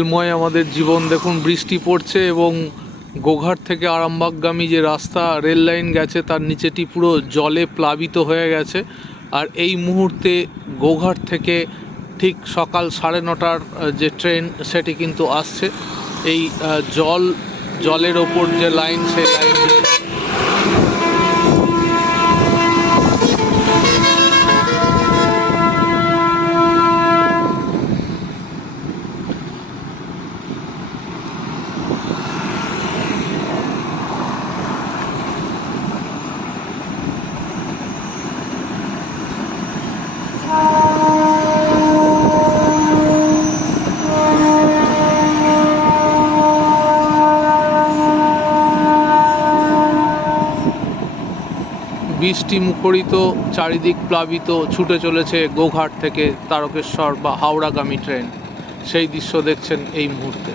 ময় আমাদের জীবন। দেখুন বৃষ্টি পড়ছে এবং গোঘাট থেকে আরামবাগগামী যে রাস্তা রেল লাইন গেছে তার নিচেটি পুরো জলে প্লাবিত হয়ে গেছে। আর এই মুহূর্তে গোঘাট থেকে ঠিক সকাল 9:30টার যে ট্রেন সেটি কিন্তু আসছে। এই জলের ওপর যে লাইন সেই লাইন বৃষ্টি মুখরিত, চারিদিক প্লাবিত, ছুটে চলেছে গোঘাট থেকে তারকেশ্বর বা হাওড়াগামী ট্রেন। সেই দৃশ্য দেখছেন এই মুহূর্তে।